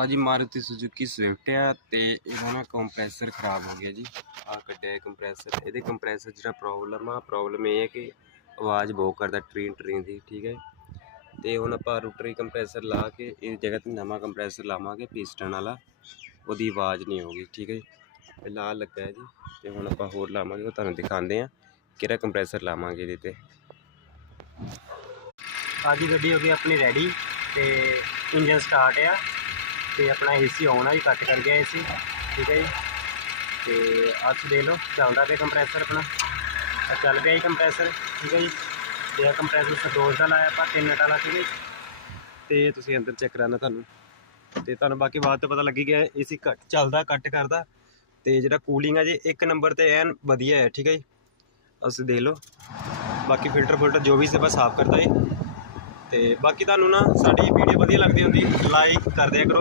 ਆ ਜੀ Maruti Suzuki Swift ਆ ਤੇ ਇਹਦਾ ਨਾ ਕੰਪਰੈਸਰ ਖਰਾਬ ਹੋ ਗਿਆ ਜੀ। ਆ ਕੱਢਿਆ ਕੰਪਰੈਸਰ, ਇਹਦੇ ਕੰਪਰੈਸਰ ਜਿਹੜਾ ਪ੍ਰੋਬਲਮ ਇਹ ਹੈ ਕਿ ਆਵਾਜ਼ ਬਹੁਤ ਕਰਦਾ ਟਰੀਨ ਦੀ, ਠੀਕ ਹੈ। ਤੇ ਹੁਣ ਆਪਾਂ ਰੋਟਰੀ ਕੰਪਰੈਸਰ ਲਾ ਕੇ ਇਸ ਜਗ੍ਹਾ ਤੇ ਨਵਾਂ ਕੰਪਰੈਸਰ ਲਾਵਾਂਗੇ ਪਿਸਟਨ ਵਾਲਾ, ਉਹਦੀ ਆਵਾਜ਼ ਨਹੀਂ ਹੋਊਗੀ, ਠੀਕ ਹੈ ਜੀ। ਪਹਿਲਾਂ ਆ ਲੱਗਾ ਹੈ ਜੀ ਤੇ ਹੁਣ ਆਪਾਂ ਹੋਰ ਲਾਵਾਂਗੇ, ਉਹ ਤੁਹਾਨੂੰ ਦਿਖਾਉਂਦੇ ਆ ਕਿਹੜਾ ਕੰਪਰੈਸਰ ਲਾਵਾਂਗੇ ਇਹਦੇ ਤੇ। आधी गड्डी हो गई अपनी रेडी तो इंजन स्टार्ट है तो अपना AC ऑन है जी, कट कर गया AC, ठीक है जी। तो अच देख लो चलता पे कंप्रैसर अपना चल पे कंप्रैसर, ठीक है जी। तो कंप्रैसर सदोज का लाया आप 3 नट वाला, ठीक है। ਤੇ ਤੁਸੀਂ ਅੰਦਰ ਚੈੱਕ ਕਰਾਣਾ ਤੁਹਾਨੂੰ ਬਾਕੀ ਬਾਅਦ ਤੋਂ ਪਤਾ ਲੱਗੀ ਗਿਆ AC ਚੱਲਦਾ ਕੱਟ ਕਰਦਾ। ਤੇ ਜਿਹੜਾ ਕੂਲਿੰਗ ਹੈ ਜੀ 1 ਨੰਬਰ ਤੇ ਐਨ ਵਧੀਆ ਹੈ, ਠੀਕ ਹੈ ਜੀ। ਅਸੀਂ ਦੇਖ ਲਓ ਬਾਕੀ ਫਿਲਟਰ ਜੋ ਵੀ ਆਪਾਂ ਸਾਫ਼ ਕਰਦਾ ਹੈ। ਤੇ ਬਾਕੀ ਤੁਹਾਨੂੰ ਨਾ ਸਾਡੀ ਵੀਡੀਓ ਵਧੀਆ ਲੱਗਦੀ ਹੁੰਦੀ ਲਾਈਕ ਕਰ ਦਿਆ ਕਰੋ।